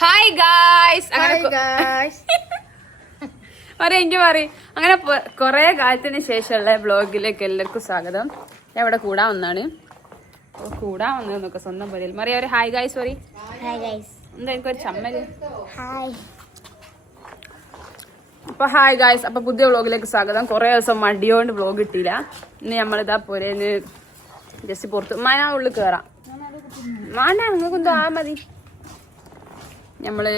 Hi guys എനിക്ക് പറയും അങ്ങനെ കൊറേ കാലത്തിന് ശേഷമുള്ള വ്ളോഗിലേക്ക് എല്ലാവർക്കും സ്വാഗതം. ഞാൻ ഇവിടെ കൂടാൻ വന്നാണ്. കൂടാൻ വന്നതൊക്കെ സ്വന്തം പോലെ മറിയ ഒരു ഹായ് ഗായ്സ് പറ. എന്താ എനിക്കൊരു ചമ്മല്. അപ്പൊ ഹായ് ഗായ്സ്. അപ്പൊ പുതിയ വ്ളോഗിലേക്ക് സ്വാഗതം. കൊറേ ദിവസം മടിയോണ്ട് വ്ളോഗ് കിട്ടിയില്ല. ഇന്ന് നമ്മളിതാ പോരേന്ന് ജസ്റ്റ് പുറത്ത് മന ഉള്ളിൽ കേറാം. വേണ്ട നിങ്ങൾക്കൊന്നും ആ മതി. നമ്മള്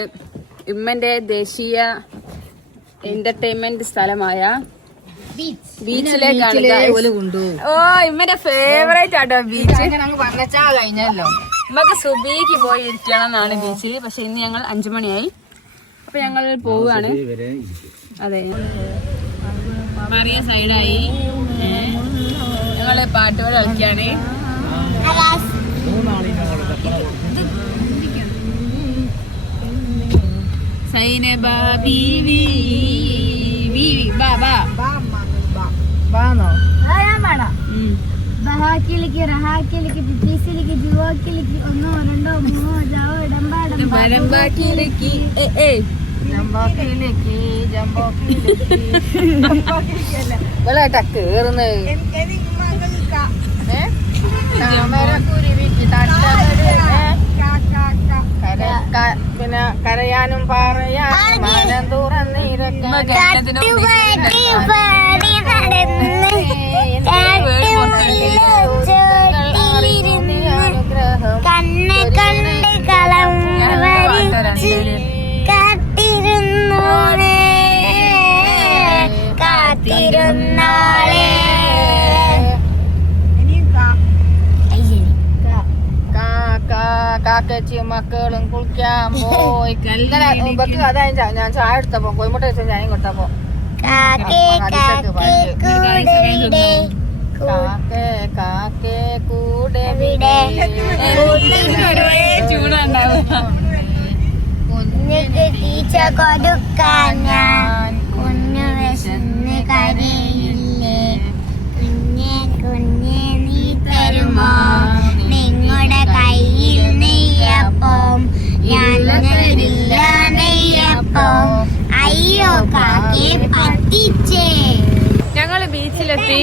ഇമ്മന്റെ ദേശീയ എന്റർടൈൻമെന്റ് സ്ഥലമായ ബീച്ചിലേക്കാണ്. ഓ ഇമ്മന്റെ ഫേവറേറ്റ് ആട്ടോ ബീച്ച്. കഴിഞ്ഞല്ലോ നമുക്ക് സുബിക്ക് പോയി ഇരിക്കണം എന്നാണ് ബീച്ചിൽ. പക്ഷെ ഇന്ന് ഞങ്ങൾ 5 മണിയായി. അപ്പൊ ഞങ്ങൾ പോവുകയാണ്. അതെ മറിയ സൈഡായി. ഞങ്ങള് പാട്ടുപാടി കളിക്കാണ്. സൈനബ ബീവി ബീവി ബാ ബാ ബാന്നോ ബഹാക്കിലേക്ക് റഹാക്കിലേക്ക് പിപ്പീസിലേക്ക് ജുവാക്കിലേക്ക് 1 2 3 ജാവോ ഡംബാടം ബരംബാക്കിലേക്ക് ജംബാക്കിലേക്ക് ജംബാക്കിലേക്ക് ജംബാക്കിലേക്കല്ല വളാട്ടാ കേറുന്നത്. പിന്നെ കരയാനും പറയാനും മനം തുറന്നിരക്കാൻ കണ്ണ് കണ്ട് കളം കാത്തിരുന്നോളെ കാത്തിരുന്നാളെ കാക്കച്ചിയും മക്കളും കുളിക്കാൻ പോയി. അതാ ഞാൻ ചായ എടുത്തപ്പോ കോയിമുട്ട വെച്ച ചായ കൊടുത്തപ്പോ കൂടെ ടീച്ച കൊടുക്കാൻ ഞാൻ കുഞ്ഞു വിശന്ന് കരയില്ലേ കുഞ്ഞെ കുഞ്ഞെ നീ തരുമോ നിങ്ങളുടെ കയ്യിൽ നെയ്യപ്പം ഞാനില്ല നെയ്യപ്പം അയ്യോ കാക്കെ പറ്റിച്ചേ. ഞങ്ങള് ബീച്ചിലെത്തി.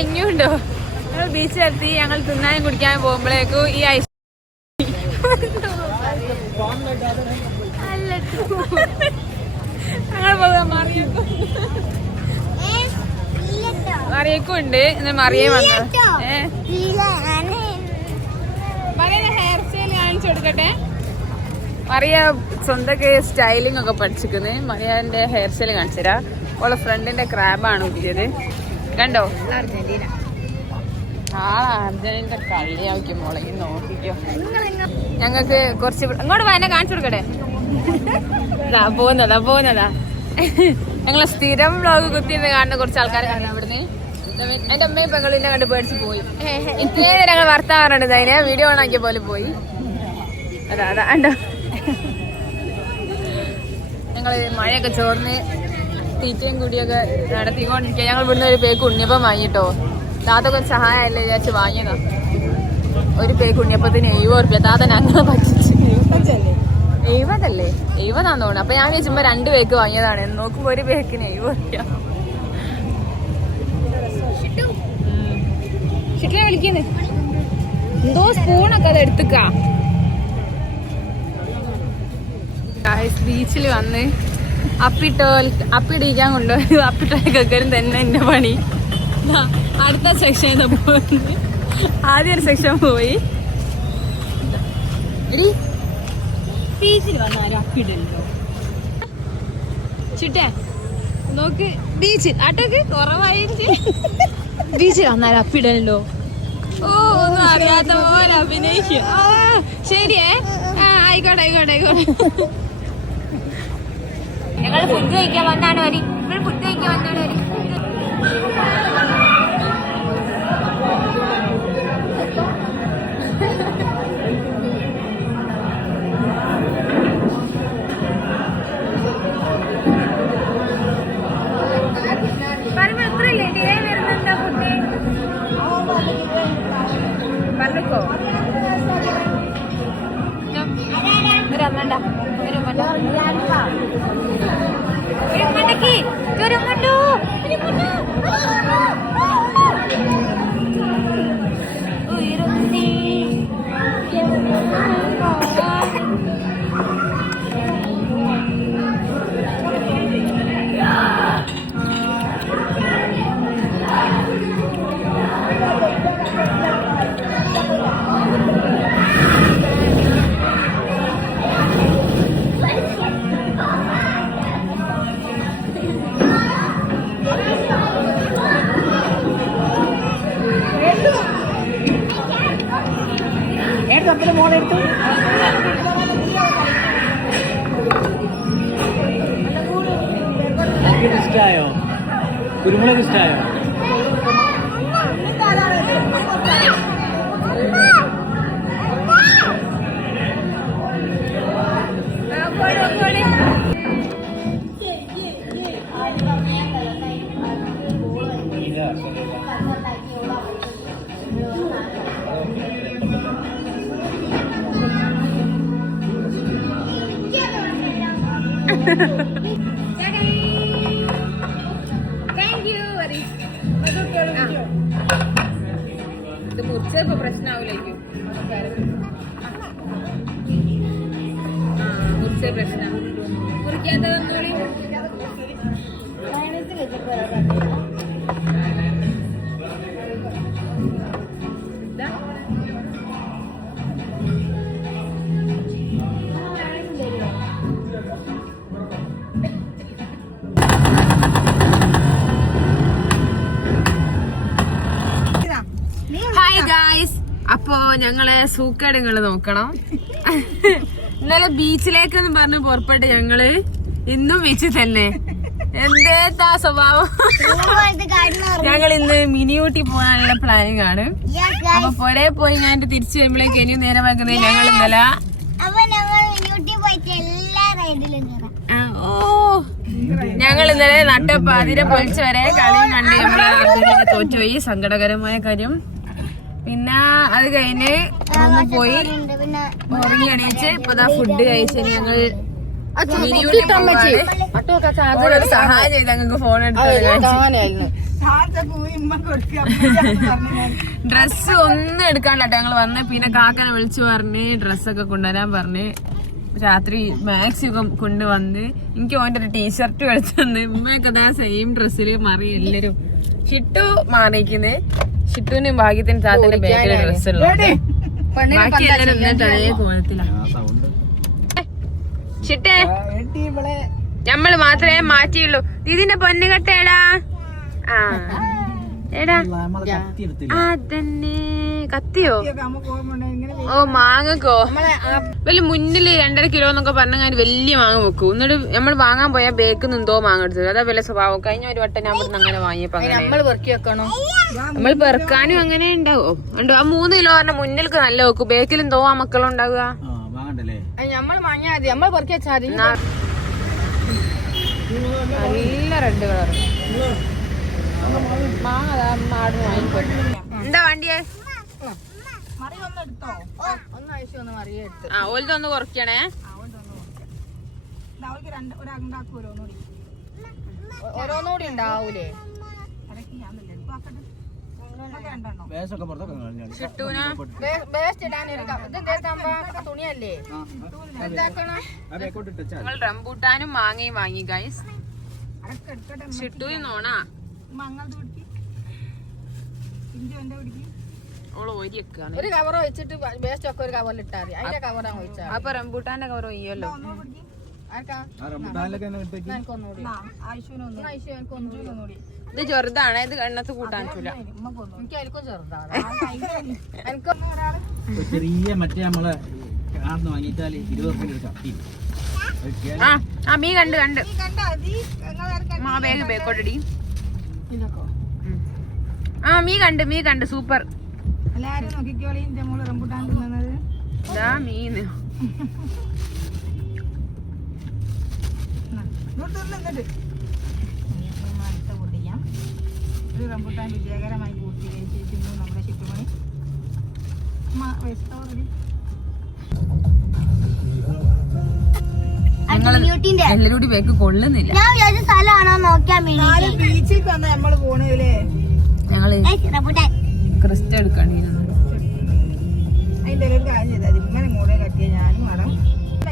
എങ്ങുണ്ടോ ഞങ്ങൾ ബീച്ചിലെത്തി. ഞങ്ങൾ തിന്നാനും കുടിക്കാനും പോകുമ്പോഴേക്കും ഈ ഐസ് ഞങ്ങൾ പോകാൻ മറിയക്കും ഉണ്ട്. ഇന്ന് മറിയെ വന്നത് മറിയുടെ ഹെയർ സ്റ്റൈൽ കാണിച്ചു കൊടുക്കട്ടെ. മറിയ സ്വന്തമൊക്കെ സ്റ്റൈലിംഗ് ഒക്കെ പഠിച്ചിരിക്കുന്നത്. മറിയന്റെ ഹെയർ സ്റ്റൈൽ കാണിച്ചു തരാം. ഓളെ ഫ്രണ്ടിന്റെ ക്രാബാണ് ഊറ്റിയത്. കണ്ടോ അർജന്റീന അർജന്റീന കളിയാക്കും മോളെ നോക്കിക്കോ. ഞങ്ങക്ക് കുറച്ച് ഇങ്ങോട്ട് എന്നെ കാണിച്ചു കൊടുക്കട്ടെ. പോകുന്നതാ ഞങ്ങളെ സ്ഥിരം വ്ളോഗ് കുത്തിന്ന് കാണുന്ന കുറച്ച് ആൾക്കാരെ കാണാം. ഇവിടുന്ന് എന്റെ അമ്മയും പെങ്ങളിനെ കണ്ട് പേടിച്ച് പോയി. ഇത്രേ ഞങ്ങൾ വർത്താറുണ്ട്. അതിനെ വീഡിയോ ഓൺ ആക്കിയ പോലെ പോയി. അതാ കണ്ടോ ഞങ്ങള് മഴയൊക്കെ ചോർന്ന് തീറ്റയും കൂടിയൊക്കെ നടത്തിക്കൊണ്ടിരിക്കുക. ഞങ്ങൾ ഇവിടുന്ന് ഒരു പേക്ക് ഉണ്ണിയപ്പം വാങ്ങിട്ടോ. താത്തൊക്കെ ഒരു സഹായമല്ലേ വിചാരിച്ച് വാങ്ങിയതാ. ഒരു പേക്ക് ഉണ്ണിയപ്പത്തിന് 70 റുപ്യ. താത്ത ഞങ്ങളെ പറ്റിച്ച് 70 70 തോന്നുന്നു. അപ്പൊ ഞാൻ വിചാരിച്ചുമ്പോ 2 പേക്ക് വാങ്ങിയതാണ്. നോക്കുമ്പോ ഒരു പേക്കിന് 70 റുപ്യ. ഷിട്ടിനെ വിളിക്കുന്നു. എന്തോ സ്പൂണൊക്കെ അത് എടുത്തുക്കാ. ബീച്ചിൽ വന്ന് അപ്പിടിക്കാൻ കൊണ്ടുപോയി. അപ്പിട്ടൊക്കെക്കാരും തന്നെ എന്റെ പണി. അടുത്ത സെക്ഷൻ പോയി. ആദ്യം ഒരു സെക്ഷൻ പോയി. ബീച്ചിൽ വന്നാലും അപ്പിടല്ലോ. ചിട്ടേ നോക്ക് ബീച്ച് ആട്ടോക്ക് കുറവായിരിക്കും. ബീച്ചിൽ വന്നാലും അപ്പിടല്ലോ. ഓ ഒന്നും അറിയാത്ത പോലെ അഭിനയിക്കും. ശരിയേ ആയിക്കോട്ടെ. ഞങ്ങൾ ഫുഡ് കഴിക്കാൻ വന്നാണ് വരി. വേണ്ട ചുരമുണ്ടോ മോളെടുത്തു ഇഷ്ടായോ? കുരുമുളക് ഇഷ്ടായോ? ഇത് മുറിച്ചപ്പോ പ്രശ്നമാവില്ലേക്കും മുറിച്ച പ്രശ്നം മുറിക്കാത്തതൊന്നോളി ഹായ് ഗായ്സ്, അപ്പോ ഞങ്ങള് സൂക്കേടുകള് നോക്കണം. ഇന്നലെ ബീച്ചിലേക്കെന്ന് പറഞ്ഞ് പുറപ്പെട്ട് ഞങ്ങള് ഇന്നും ബീച്ചിൽ തന്നെ. എന്തേത്താ സ്വഭാവം. ഞങ്ങൾ ഇന്ന് മിനി ഊട്ടി പോകാനുള്ള പ്ലാനിങ് ആണ്. അപ്പൊ പുറേ പോയി ഞാൻ തിരിച്ചു വരുമ്പോഴേക്ക് ഇനിയും നേരം വെക്കുന്നത് ഞങ്ങൾ ഇന്നലെ ഞങ്ങൾ ഇന്നലെ നട്ടപ്പാതിരെ പൊളിച്ചു വരെ കളിയും കണ്ട് നമ്മളെ തോറ്റുപോയി. സങ്കടകരമായ കാര്യം. പിന്നെ അത് കഴിഞ്ഞ് പോയി ഉറങ്ങി എണീച്ച് ഇപ്പൊ ഫുഡ് കഴിച്ച് ഞങ്ങൾ സഹായം ചെയ്ത് ഞങ്ങൾക്ക് ഫോൺ എടുത്ത് ഡ്രസ്സ് ഒന്നും എടുക്കാനില്ല. ഞങ്ങൾ വന്ന് പിന്നെ കാക്കനെ വിളിച്ചു പറഞ്ഞ് ഡ്രസ്സൊക്കെ കൊണ്ടുവരാൻ പറഞ്ഞ് രാത്രി മാക്സിമം കൊണ്ടുവന്ന് എനിക്ക് ഓൻ്റെ ഒരു ടീഷർട്ട് എടുത്തന്ന്. ഉമ്മയൊക്കെ അതാ സെയിം ഡ്രസ്സില് മാറി എല്ലാരും. ഷിട്ടു മാറിയിരിക്കുന്നത്. ഷിട്ടുവിന് ഭാഗ്യത്തിന് താത്തന്റെ ബാഗിലെ ഡ്രസ്സുള്ളൂ. ബാക്കി എല്ലാരും എന്നിട്ട് അതേ കോലത്തിലാണ്. ഷിട്ടേ നമ്മള് മാത്രമേ മാറ്റിയുള്ളൂ. ഇതിന്റെ പൊന്നു കെട്ടേടാ. ആ എടാ അതന്നെ കത്തിയോ? ഓ മാങ്ങക്കോ വലിയ മുന്നില് 2.5 കിലോ എന്നൊക്കെ പറഞ്ഞാൽ വലിയ മാങ്ങ വെക്കും. എന്നിട്ട് നമ്മൾ വാങ്ങാൻ പോയാൽ ബേക്കിന്ന് എന്തോ മാങ്ങ എടുത്തത്. അതാ വില സ്വഭാവം. കഴിഞ്ഞ ഒരു വട്ടം ഞാൻ ഇവിടുന്ന് അങ്ങനെ വാങ്ങിയപ്പോ നമ്മൾ പെറുക്കാനും അങ്ങനെ ഉണ്ടാവോ? ഉണ്ടോ? ആ 3 കിലോ പറഞ്ഞ മുന്നിലേക്ക് നല്ല വെക്കും. ബേക്കിൽ എന്തോ ആ മക്കളുണ്ടാവുക. നമ്മൾ വാങ്ങിയാൽ മതി. നമ്മൾ പെറുക്കി വെച്ചാൽ മതി. നല്ല റെഡ് കളർ മാങ്ങ ആട് വാങ്ങിക്കോട്ടെ. എന്താ വണ്ടിയെ? ആ ഓലതൊന്ന് കുറയ്ക്കണേ. ഓരോന്നുകൂടി ഉണ്ടാവൂലേ? തുണിയല്ലേ? ഞങ്ങൾ റംബൂട്ടാനും മാങ്ങയും വാങ്ങി ഗൈസ്. ഷിട്ടൂന്നോണാ ഒരു കവർ വെച്ചിട്ട് വേസ്റ്റ് ഒക്കെ ഒരു കവറിൽ ഇട്ടാ മതി. അതിന്റെ കവറാ വെച്ചാൽ അപ്പൊ റംബൂട്ടാന്റെ കവർ ഒയ്യല്ലോ. ഇത് ചെറുതാണ്. ഇത് എണ്ണത്ത് കൂട്ടാൻ പറ്റൂല. എനിക്ക് അതിൽക്കും ചെറുതാണ്. ചെറിയ മറ്റേ നമ്മളെ വാങ്ങിച്ചാല് 20 രൂപ. ആ മീ കണ്ട് വേഗ ബേക്കോട്ടടി. ആ മീ കണ്ട് സൂപ്പർ. എല്ലാരും നോക്കിക്കോളി. എന്റെ മോള് റംബൂട്ടാൻ തിന്നുന്നത് ഇതാ മീന്. ഒരു റംബൂട്ടാൻ വിജയകരമായി പൂർത്തീകരിച്ചിരിക്കുന്നു നമ്മുടെ ചുറ്റുമണി. എല്ലാരും കൂടി പേക്ക് കൊള്ളുന്നില്ല. ഞാൻ വിചാരിച്ച സ്ഥലമാണോ നോക്കാൻ വേണ്ടി ബീച്ചിൽ വന്ന് നമ്മള് പോണല്ലേ. ഞങ്ങള് ക്രിസ്റ്റ എടുക്കണ്ടിരുന്നു. അതിന്റെ ഒരു കാര്യം ചെയ്താൽ ഇങ്ങനെ മൂടെ കട്ടിയ ഞാനും വേണം.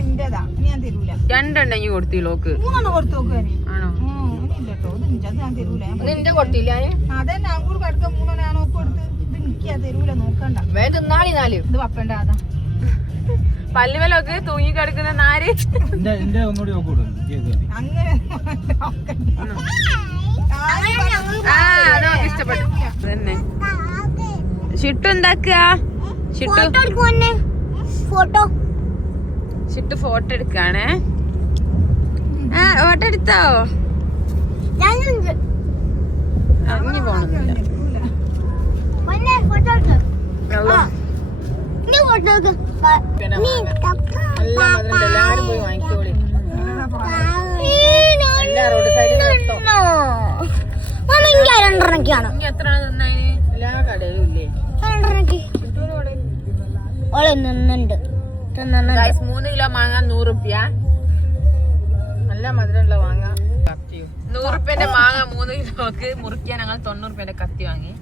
എന്റേതാ, ഞാൻ തരൂല. രണ്ടെണ്ണം കൊടുത്തില്ലോക്ക്. 3 കൊടുത്തു നോക്കാൻ. ആണോ? ഇല്ലട്ടോ, ഇത് ഞാൻ തരൂല. നിന്റെ കൊടുത്തില്ല? അതെ, അങ്ങോട്ട് കടുക്ക 3 ഞാൻ ഒപ്പ് കൊടുത്ത്. ഇത് എനിക്കാ തരൂല, നോക്കണ്ട. ഇത് പപ്പണ്ട അതാ. പല്ലുമലൊക്കെ തൂങ്ങി കിടക്കുന്ന നാര്. എന്റെ ഒന്നുകൂടി നോക്കൂടും അങ്ങനെ അതൊക്കെ ഇഷ്ടപ്പെട്ടു തന്നെ. ഷിട്ടു എന്താക്കുക? ഷിട്ടു ഫോട്ടോ എടുക്കാണേ. ഫോട്ടോ എടുത്തോ? ഇനി പോണൊന്നുമില്ല. എല്ലാരും പോയി വാങ്ങിക്കോളി. എല്ലാ റോഡ് സൈഡിൽ രണ്ടെണ്ണക്കാണ് ഇനി എത്ര തിന്നതിന്? എല്ലാ കടയിലും ഇല്ലേ? നിന്നുണ്ട് 3 കിലോ മാങ്ങ 100 റുപ്യ. നല്ല മധുരമുള്ള മാങ്ങ. 100 റുപ്യന്റെ മാങ്ങ 3 കിലോക്ക് മുറിക്കാൻ ഞങ്ങൾ 90 റുപ്യന്റെ കത്തി വാങ്ങി.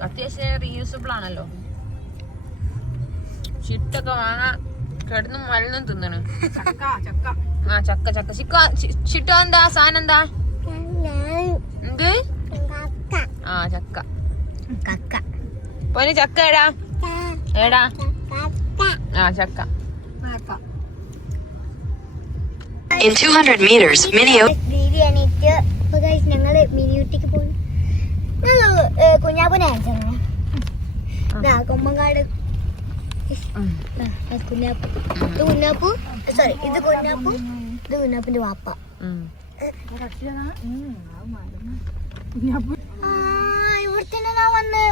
കത്തി പക്ഷേ റീയൂസബിൾ ആണല്ലോ. ഷിട്ടൊക്കെ മാങ്ങ കിടന്ന് മലന്നും തിന്നണ്. ചക്ക. ഷിട്ടു എന്താ സാധനം? എന്താ എന്ത്? ചക്ക. പോനി ചക്ക ഏടാ? ചക്ക. In 200 meters, ഞങ്ങള് മിനിയൂട്ടിക്ക് പോയി. കുഞ്ഞാപ്പൂനെ കൊമ്പങ്കാട് കുഞ്ഞാപ്പു സോറി ഇത് കുഞ്ഞാപ്പിന്റെ വാപ്പ. ഇവിടെ തന്നെ വന്ന്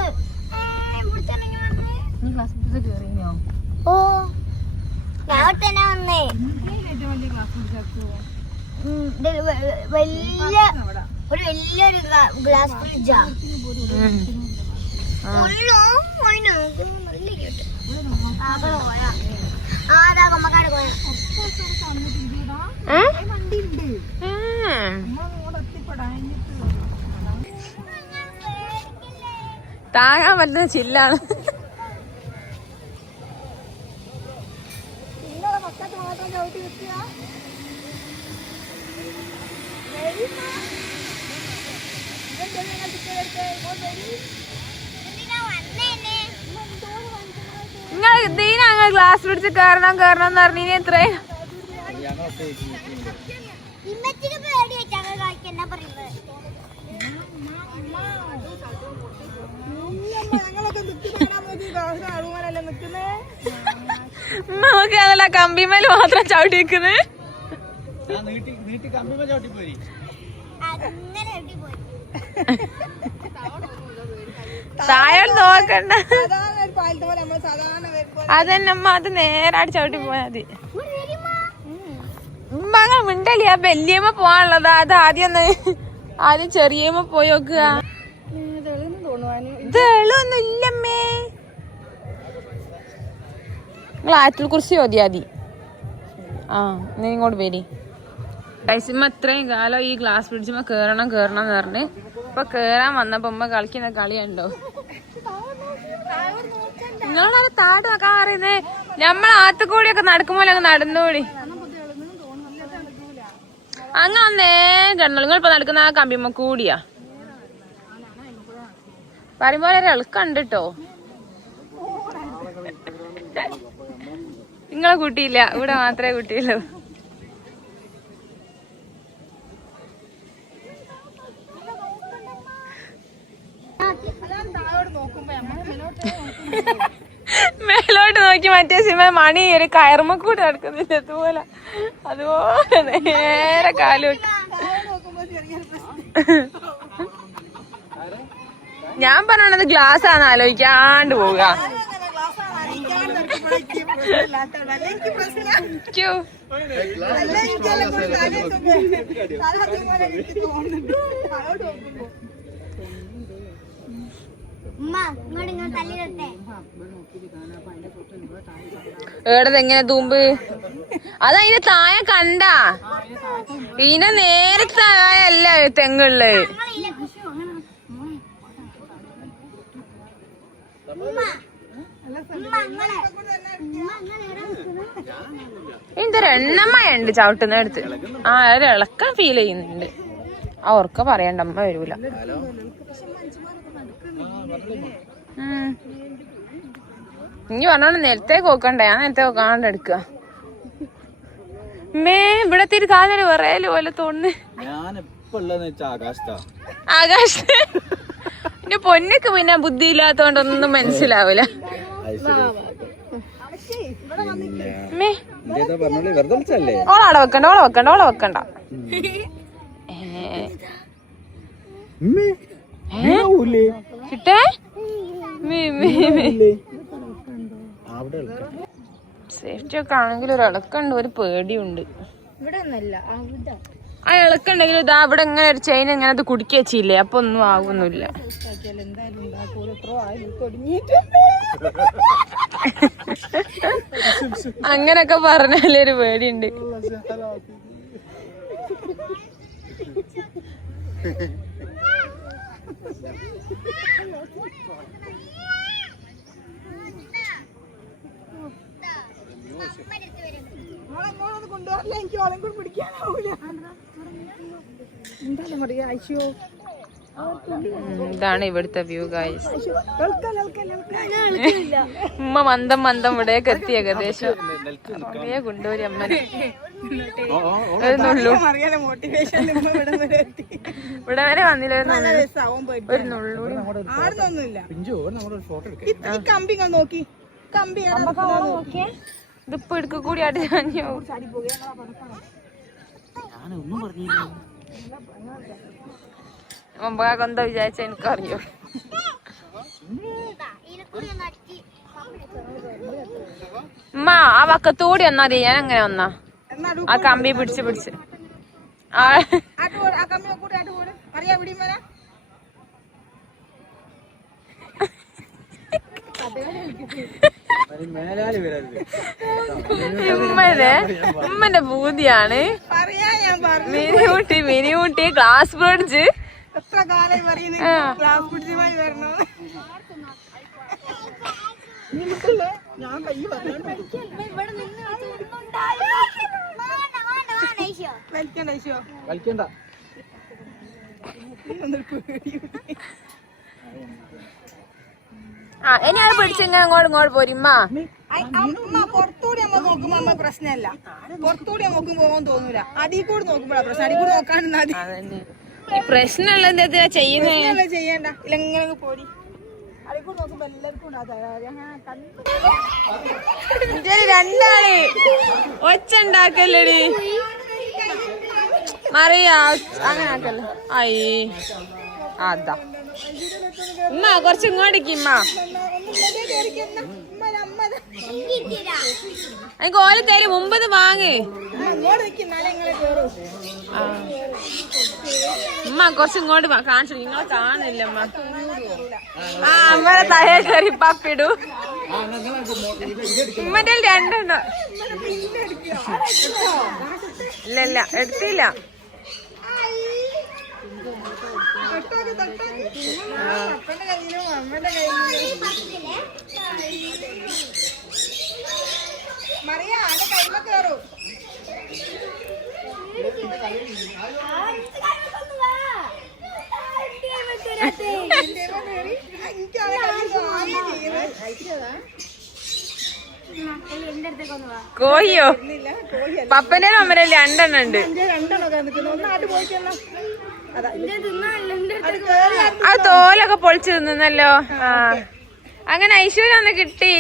ഓ ഞാൻ ഇവിടെ തന്നെ വന്നേ. വലിയൊരു ഗ്ലാസ് ഫ്രിഡ്ജാ. കൊമ്പക്കാട് പോയ താങ്ങാൻ പറ്റുന്ന ചില്ലാണ്. നിങ്ങൾ ഇതിന് ഞങ്ങൾ ഗ്ലാസ് പിടിച്ച് കയറണം എന്ന് പറഞ്ഞിന് എത്രേ? നമുക്ക് അതല്ല കമ്പിമേൽ മാത്രം ചവിട്ടി വെക്കുന്നത്. താഴെ നോക്കണ്ട. അതന്നമ്മ അത് നേരായിട്ട് ചവിട്ടി പോയാ മതി. അങ്ങനെ മിണ്ടല്ലേ. ആ വല്യമ്മ പോവാനുള്ളതാ. അത് ആദ്യം ചെറിയമ്മ പോയി നോക്കുക. ഇതൊന്നും ഇല്ലമ്മേ. നിങ്ങൾ ആറ്റിൽ കുറിച്ച് ചോദിയാതി. നീ ഇങ്ങോട്ട് വരി. കൈസിമ്മ ഇത്രയും കാലം ഈ ഗ്ലാസ് ബ്രിഡ്ജിമ്മ കേറണം എന്ന് പറഞ്ഞ് ഇപ്പൊ കേറാൻ വന്നപ്പോ ഉമ്മ കളിക്കുന്ന കളിയുണ്ടോ? നിങ്ങളോട് താഴെ നോക്കാൻ പറയുന്നേ. ഞമ്മൾ ആത്തുകൂടിയൊക്കെ നടക്കുമ്പോൾ അങ്ങ് നടന്നുകൂടി. അങ്ങനെ നിങ്ങൾ ഇപ്പൊ നടക്കുന്ന ആ കമ്പിമ്മ കൂടിയാ പറയുമ്പോ എളുക്കുണ്ട് കേട്ടോ. നിങ്ങളെ കൂട്ടിയില്ല, ഇവിടെ മാത്രമേ കൂട്ടിയുള്ളൂ. മേലോട്ട് നോക്കി മറ്റേ സിനിമ മണി ഒരു കയറുമ്പോ കൂടെ നടക്കുന്നില്ല. അതുപോലെ നേരെ കാല് ഞാൻ പറഞ്ഞത് ഗ്ലാസ് ആണ് ആലോചിക്കാണ്ട് പോവുക. ഉമ്മ ഇങ്ങോട്ട് തല്ലിടട്ടെ. ഏടതെങ്ങനെ തൂമ്പ് അതതിന്റെ താഴെ കണ്ട ഇതിന്റെ നേരെ താഴല്ല തെങ്ങുള്ളത്. ഇതിന്റെ എണ്ണമ്മയുണ്ട് ചവിട്ടുന്ന അടുത്ത്. ആ ഒരു ഇളക്കം ഫീൽ ചെയ്യുന്നുണ്ട്. ആ ഉറക്ക പറയണ്ട, അമ്മ വരൂല. ഇനി പറഞ്ഞോണ്ട് നേരത്തേക്ക് നോക്കണ്ടേ, ഞാൻ നേരത്തെ നോക്കാണ്ട് എടുക്ക. ഇവിടെ തിരി കാലൊരു വിറയല് പോലെ തോന്നുന്നു. ആകാശത്ത് എന്റെ പൊന്നക്ക് പിന്നെ ബുദ്ധി ഇല്ലാത്തോണ്ടൊന്നും മനസ്സിലാവില്ല. ഓളവിടെ വെക്കണ്ട, ഓളെ വെക്കണ്ട. കിട്ടേ സേഫ്റ്റി ഒക്കെ ആണെങ്കിൽ ഒരു ഇളക്കുണ്ട്, ഒരു പേടിയുണ്ട്. ആ ഇളക്കുണ്ടെങ്കിൽ ഇതാ ഇവിടെ ഇങ്ങനെ ഒരു ചെയിൻ ഇങ്ങനെ അത് കുടുക്കി വെച്ചില്ലേ, അപ്പൊ ഒന്നും ആകുന്നില്ല. അങ്ങനൊക്കെ പറഞ്ഞാലേ ഒരു പേടിയുണ്ട്. കൊണ്ടുപോകാറില്ല, എനിക്ക് ഓളം കൂടി പിടിക്കാനാവൂല. എന്തായാലും പറയാ അയ്യോ. ഇതാണ് ഇവിടുത്തെ വ്യൂ ഗൈസ്. ഉമ്മ മന്ദം മന്ദം ഇവിടേക്ക് എത്തി ഏകദേശം. കൊണ്ടുപോരി അമ്മനെ ഇവിടെ വരെ വന്നില്ലായിരുന്നു. ഒരു നുള്ളൂടി നോക്കി കമ്പി ഇതിപ്പോ എടുക്ക കൂടി അടിഞ്ഞു. മുമ്പൊക്കെ എന്താ വിചാരിച്ച എനിക്കറിയോ. ഉമ്മ ആ വക്കത്തോടി വന്നാ മതി. ഞാൻ അങ്ങനെ വന്നാ ആ കമ്പി പിടിച്ച് ഉമ്മന്റെ പൂതിയാണ്. മിനിയൂട്ടി ഗ്ലാസ് ബ്രിഡ്ജ് ഇനി അത് പിടിച്ചെങ്ങനെ അങ്ങോട്ട് പോരിമ്മ. പുറത്തൂടി നമ്മൾ നോക്കുമ്പോ അമ്മ പ്രശ്നമല്ല, പുറത്തൂടി നമുക്ക് പോകാൻ തോന്നൂല. അടിയിൽ കൂടെ നോക്കുമ്പോഴാ പ്രശ്നം. അടി കൂടെ നോക്കാണ്ട് പ്രശ്നമുള്ള എന്താ ചെയ്യുന്ന ചെയ്യണ്ട, ഇല്ലെങ്ങനെ പോരി. അടി കൂടെ നോക്കുമ്പോ എല്ലാവർക്കും രണ്ടാള് ഒച്ച ഉണ്ടാക്കല്ലേടി മറിയാ, അങ്ങനെ ആക്കല്ലേ. അയ്യേ അതാ ഉമ്മ കൊറച്ച് ഇങ്ങോട്ടേക്ക്. ഉമ്മ എനിക്ക് ഓല തരും, മുമ്പത് വാങ്ങ്. ഉമ്മ കൊറച്ച് ഇങ്ങോട്ട് കാണിച്ചു, നിങ്ങളെ കാണില്ല അമ്മ. ആ അമ്മയുടെ തലേ കയറി പപ്പിടൂ. ഉമ്മന്റെ രണ്ടെണ്ണം ഇല്ല എടുത്തില്ല. കോഴിയോ? പപ്പന്റെ അമ്മ രണ്ടെണ്ണം ഉണ്ട്. ആ തോലൊക്കെ പൊളിച്ചു തിന്നല്ലോ. ആ അങ്ങനെ ഐശ്വര്യൊന്ന് കിട്ടി.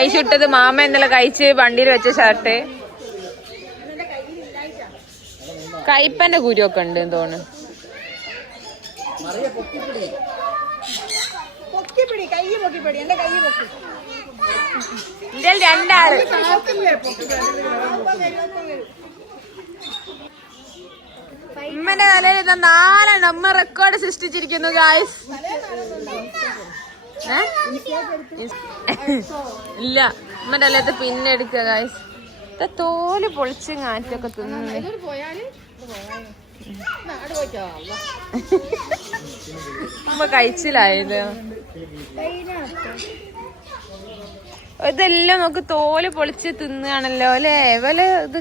ഐശ്വട്ടത് മാമ ഇന്നലെ കഴിച്ച് വണ്ടിയിൽ വെച്ച ഷർട്ട്. കയ്പന്റെ കുരുവൊക്കെ ഉണ്ട് തോന്നുന്നു. ഇതിൽ രണ്ടാള് ഉമ്മന്റെ തലയിൽ ഇതാ 4 ഉമ്മ റെക്കോർഡ് സൃഷ്ടിച്ചിരിക്കുന്നു ഗായ്സ്. ഇല്ല ഉമ്മന്റെ അല്ലാത്ത പിന്നെ എടുക്കുക ഗായ്സ്. തോല് പൊളിച്ച് കാറ്റൊക്കെ തിന്നു. ഉമ്മ കഴിച്ചില്ലായത്. ഇതെല്ലാം നമുക്ക് തോല് പൊളിച്ച് തിന്നാണല്ലോ അല്ലേ. വല്ല ഇത്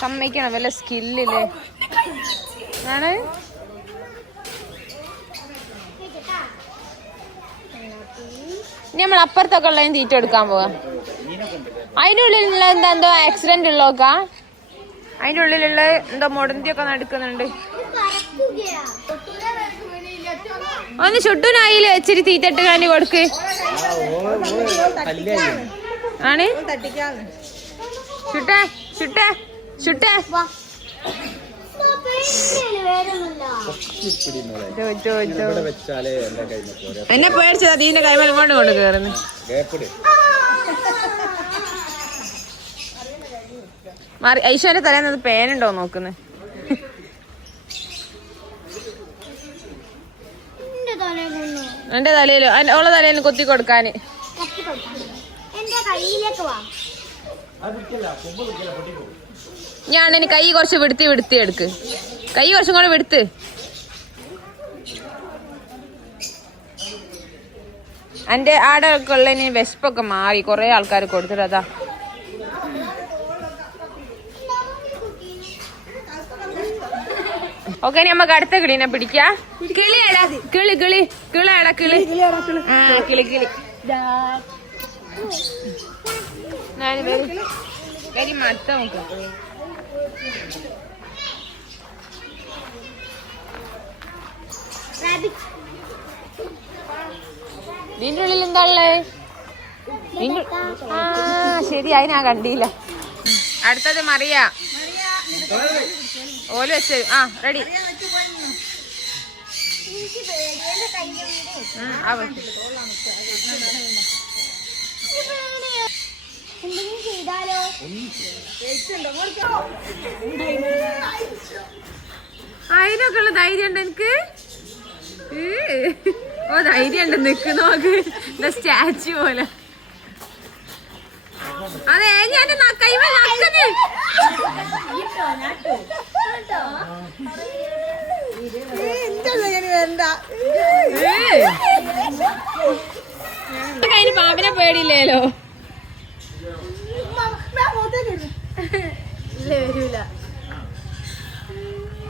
സമ്മതിക്കണം, വല്ല സ്കില്ലില്ലേ ആണ്. ഇനി നമ്മൾ അപ്പുറത്തൊക്കെ ഉള്ളതിന് തീറ്റ എടുക്കാൻ പോവാ. അതിൻ്റെ ഉള്ളിലുള്ള എന്തോ ആക്സിഡന്റ് ഉള്ളോക്കാ. അതിൻ്റെ ഉള്ളിലുള്ള എന്തോ മുടന്തിയൊക്കെ നടക്കുന്നുണ്ട്. ഒന്ന് ചുട്ടൂനായില് വെച്ചിട്ട് തീറ്റ ഇട്ട് കാണ്ടി കൊടുക്ക്. ആണ് ചുട്ടേ ചുട്ടേ ചുട്ടേ. എന്നെ പേടിച്ചത് അതിന്റെ കൈമേൽ ഇങ്ങോട്ട് കൊണ്ട് കേറുന്നു. മാറി ഐശ്വര്യ തലേന്നത് പേനുണ്ടോ നോക്കുന്നു. എന്റെ തലയില് ഓളെ തലയിൽ കൊത്തി കൊടുക്കാന്. ഞാൻ കൈ കുറച്ച് വിടുത്തി എടുക്ക്. കൈ കുറച്ചും കൂടെ വിടുത്ത്. എന്റെ ആടെ ഒക്കെ ഉള്ളതിന് വിശപ്പൊക്കെ മാറി. കൊറേ ആൾക്കാർ കൊടുത്തിട്ട് അതാ. ഓക്കെ നമുക്ക് അടുത്ത കിളീനെ പിടിക്കാ. കിളിയാടാ കിളി കിളി കിളാടാ കിളി. ആ കിളി കിളി. കരി മത്ത നോക്ക്. ഇതിന്റെ ഉള്ളിൽ എന്താ ഉള്ളേ? ആ ശരി, അതിനാ കണ്ടില്ല. അടുത്തത് മറിയ. ഓല് വെച്ച് റെഡി. അതിനൊക്കെ ഉള്ള ധൈര്യം ഉണ്ട് എനിക്ക്. ഓ ധൈര്യം ഉണ്ട്. നിക്ക് നോക്ക്, സ്റ്റാച്ചു പോലെ. അതെ ഞാൻ കൈമ നക്കുന്നത്. അതിന് പാമ്പിനെ പേടിയില്ലേലോ. ഇല്ല വരൂല.